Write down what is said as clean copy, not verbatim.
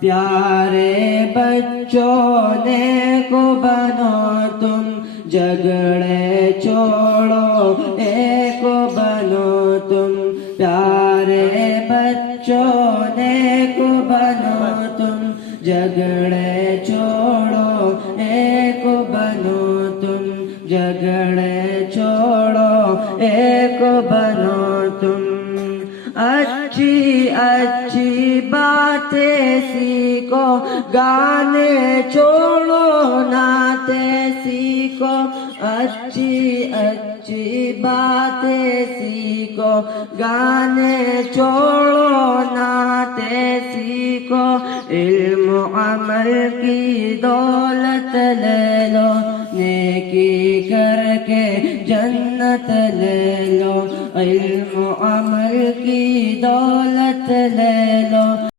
प्यारे बच्चों नेको बनो तुम, झगड़े छोड़ो एक बनो तुम। प्यारे बच्चों नेको बनो तुम, झगड़े छोड़ो एक बनो तुम। झगड़े छोड़ो एक बनो तुम। अच्छी अच्छी बातें सीखो, गाने छोड़ो नाते सीखो। अच्छी अच्छी बातें सीखो, गाने छोड़ो नाते सीखो। इल्म अमल की दौलत ले लो, नेकी करके जन्नत ले लो। इल्म अमल की दौलत